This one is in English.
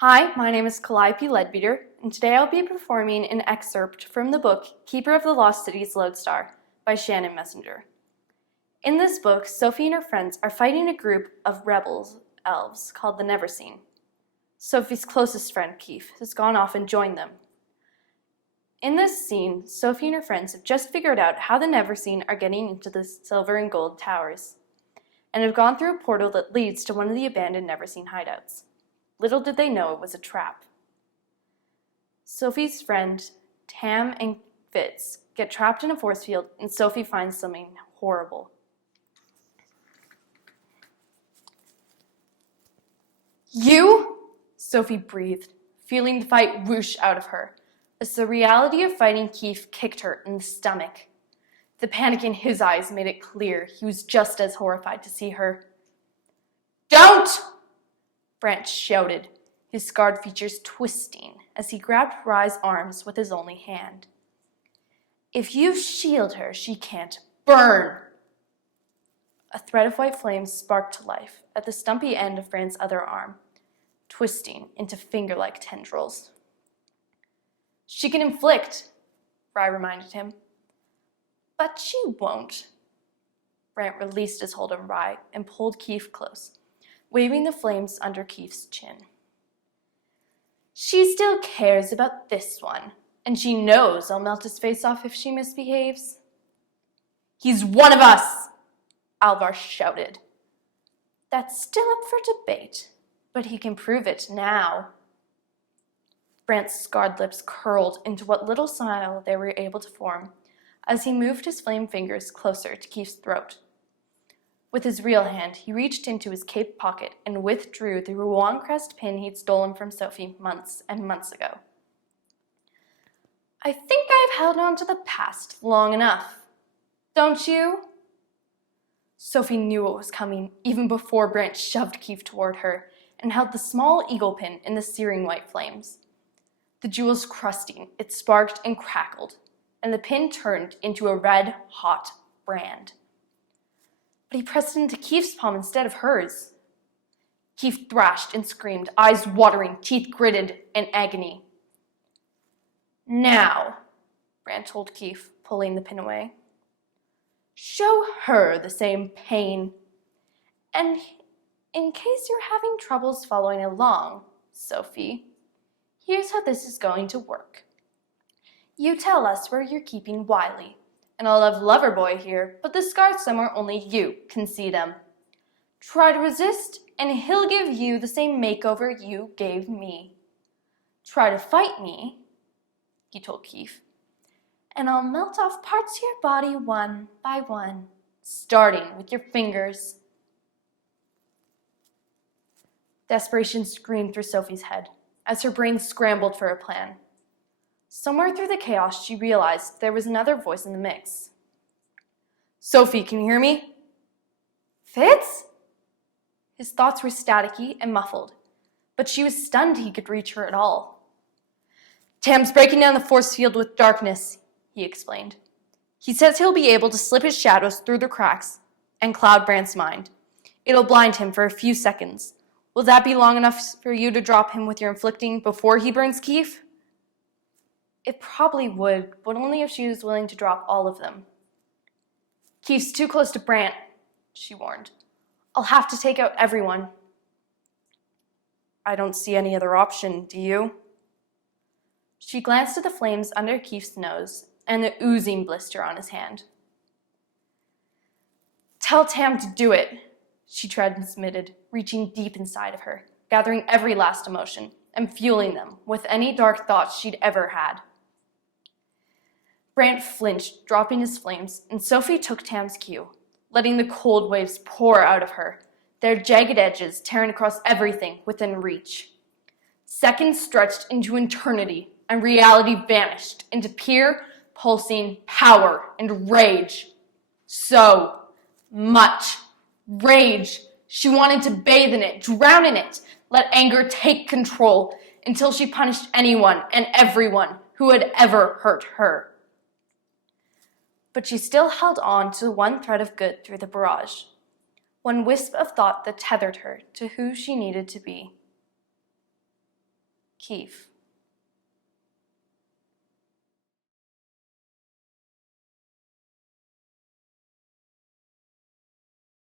Hi, my name is Calliope Leadbeater, and today I'll be performing an excerpt from the book Keeper of the Lost City's Lodestar by Shannon Messenger. In this book, Sophie and her friends are fighting a group of rebels elves called the Neverseen. Sophie's closest friend, Keith, has gone off and joined them. In this scene, Sophie and her friends have just figured out how the Neverseen are getting into the silver and gold towers, and have gone through a portal that leads to one of the abandoned Neverseen hideouts. Little did they know it was a trap. Sophie's friend, Tam and Fitz, get trapped in a force field, and Sophie finds something horrible. "You?" Sophie breathed, feeling the fight whoosh out of her, as the reality of fighting Keith kicked her in the stomach. The panic in his eyes made it clear he was just as horrified to see her. "Don't!" Brant shouted, his scarred features twisting as he grabbed Rye's arms with his only hand. "If you shield her, she can't burn." A thread of white flame sparked to life at the stumpy end of Brant's other arm, twisting into finger-like tendrils. "She can inflict," Rye reminded him. "But she won't." Brant released his hold on Rye and pulled Keith close, waving the flames under Keith's chin. "She still cares about this one, and she knows I'll melt his face off if she misbehaves." "He's one of us!" Alvar shouted. "That's still up for debate, but he can prove it now." Brant's scarred lips curled into what little smile they were able to form as he moved his flame fingers closer to Keith's throat. With his real hand, he reached into his cape pocket and withdrew the Rouen crest pin he'd stolen from Sophie months and months ago. "I think I've held on to the past long enough. Don't you?" Sophie knew what was coming even before Brant shoved Keith toward her and held the small eagle pin in the searing white flames. The jewels crusting, it sparked and crackled, and the pin turned into a red, hot brand. But he pressed it into Keith's palm instead of hers. Keith thrashed and screamed, eyes watering, teeth gritted in agony. "Now," Brant told Keith, pulling the pin away, "show her the same pain. And in case you're having troubles following along, Sophie, here's how this is going to work. You tell us where you're keeping Wiley, and I'll have Loverboy here, but the scars somewhere only you can see them. Try to resist, and he'll give you the same makeover you gave me. Try to fight me," he told Keith, "and I'll melt off parts of your body one by one, starting with your fingers." Desperation screamed through Sophie's head as her brain scrambled for a plan. Somewhere through the chaos, she realized there was another voice in the mix. "Sophie, can you hear me?" "Fitz?" His thoughts were staticky and muffled, but she was stunned he could reach her at all. "Tam's breaking down the force field with darkness," he explained. "He says he'll be able to slip his shadows through the cracks and cloud Brant's mind. It'll blind him for a few seconds. Will that be long enough for you to drop him with your inflicting before he burns Keith?" "It probably would, but only if she was willing to drop all of them." "Keith's too close to Brant," she warned. "I'll have to take out everyone." "I don't see any other option, do you?" She glanced at the flames under Keith's nose and the oozing blister on his hand. "Tell Tam to do it," she transmitted, reaching deep inside of her, gathering every last emotion and fueling them with any dark thoughts she'd ever had. Brant flinched, dropping his flames, and Sophie took Tam's cue, letting the cold waves pour out of her, their jagged edges tearing across everything within reach. Seconds stretched into eternity, and reality vanished into pure, pulsing power and rage. So much rage. She wanted to bathe in it, drown in it, let anger take control until she punished anyone and everyone who had ever hurt her. But she still held on to one thread of good through the barrage, one wisp of thought that tethered her to who she needed to be. Keefe.